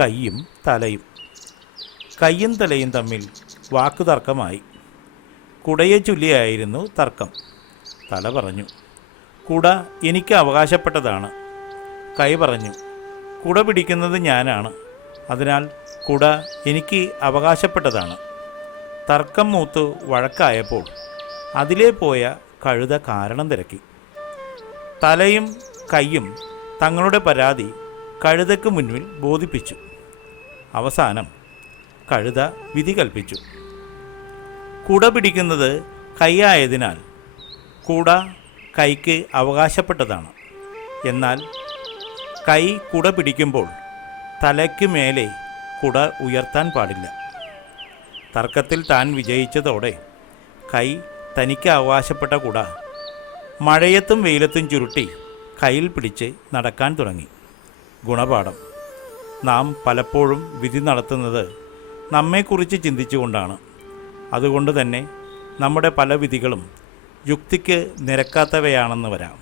കൈയും തലയും. കൈയും തലയും തമ്മിൽ വാക്കുതർക്കമായി. കുടയെ ചൊല്ലിയായിരുന്നു തർക്കം. തല പറഞ്ഞു, കുട എനിക്ക് അവകാശപ്പെട്ടതാണ്. കൈ പറഞ്ഞു, കുട പിടിക്കുന്നത് ഞാനാണ്, അതിനാൽ കുട എനിക്ക് അവകാശപ്പെട്ടതാണ്. തർക്കം മൂത്ത് വഴക്കായപ്പോൾ അതിലേ പോയ കഴുത കാരണം തിരക്കി. തലയും കൈയും തങ്ങളുടെ പരാതി കഴുതയ്ക്ക് മുന്നിൽ ബോധിപ്പിച്ചു. അവസാനം കഴുത വിധി കൽപ്പിച്ചു. കുട പിടിക്കുന്നത് കൈയായതിനാൽ കുട കൈക്ക് അവകാശപ്പെട്ടതാണ്. എന്നാൽ കൈ കുട പിടിക്കുമ്പോൾ തലയ്ക്ക് മേലെ കുട ഉയർത്താൻ പാടില്ല. തർക്കത്തിൽ താൻ വിജയിച്ചതോടെ കൈ തനിക്ക് അവകാശപ്പെട്ട കുട മഴയത്തും വെയിലത്തും ചുരുട്ടി കയ്യിൽ പിടിച്ച് നടക്കാൻ തുടങ്ങി. ഗുണപാഠം: നാം പലപ്പോഴും വിധി നടത്തുന്നത് നമ്മെക്കുറിച്ച് ചിന്തിച്ചുകൊണ്ടാണ്. അതുകൊണ്ട് തന്നെ നമ്മുടെ പല വിധികളും യുക്തിക്ക് നിരക്കാത്തവയാണെന്ന് വരാം.